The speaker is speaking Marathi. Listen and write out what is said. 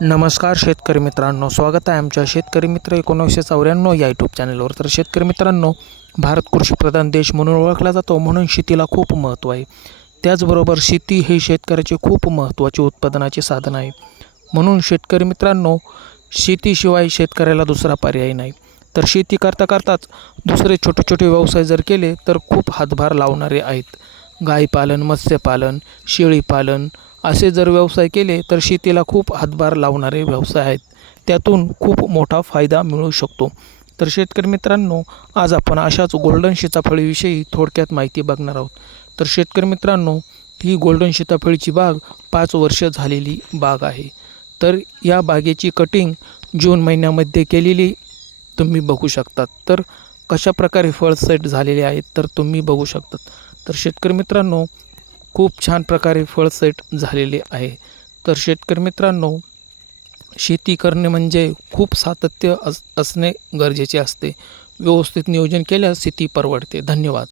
नमस्कार शेतकरी मित्रांनो, स्वागत आहे आमच्या शेतकरी मित्र 1994 या यूट्यूब चॅनलवर। तर शेतकरी मित्रांनो, भारत कृषीप्रधान देश म्हणून ओळखला जातो, म्हणून शेतीला खूप महत्त्व आहे। त्याचबरोबर शेती हे शेतकऱ्याचे खूप महत्त्वाचे उत्पादनाचे साधन आहे। म्हणून शेतकरी मित्रांनो, शेतीशिवाय शेतकऱ्याला दुसरा पर्याय नाही। तर शेती करता करताच दुसरे छोटे छोटे व्यवसाय जर केले तर खूप हातभार लावणारे आहेत। गायपालन, मत्स्यपालन, शेळीपालन असे जर व्यवसाय केले तर शेतीला खूप हातभार लावणारे व्यवसाय आहेत। त्यातून खूप मोठा फायदा मिळू शकतो। तर शेतकरी मित्रांनो, आज आपण अशाच गोल्डन सीताफळीविषयी थोडक्यात माहिती बघणार आहोत। तर शेतकरी मित्रांनो, ही गोल्डन सीताफळीची बाग 5 वर्ष झालेली बाग आहे। तर या बागेची कटिंग जून महिन्यामध्ये केलेली तुम्ही बघू शकतात। तर कशा प्रकारे फळ सेट झालेले आहेत तर तुम्ही बघू शकतात। तर शेतकरी मित्रांनो, खूप छान प्रकारे फळ सेट झालेले आहे। तर शेतकरी मित्रांनो, शेती करणे म्हणजे खूप सातत्य असणे गरजेचे असते। व्यवस्थित नियोजन केल्यास शेती परवडते। धन्यवाद।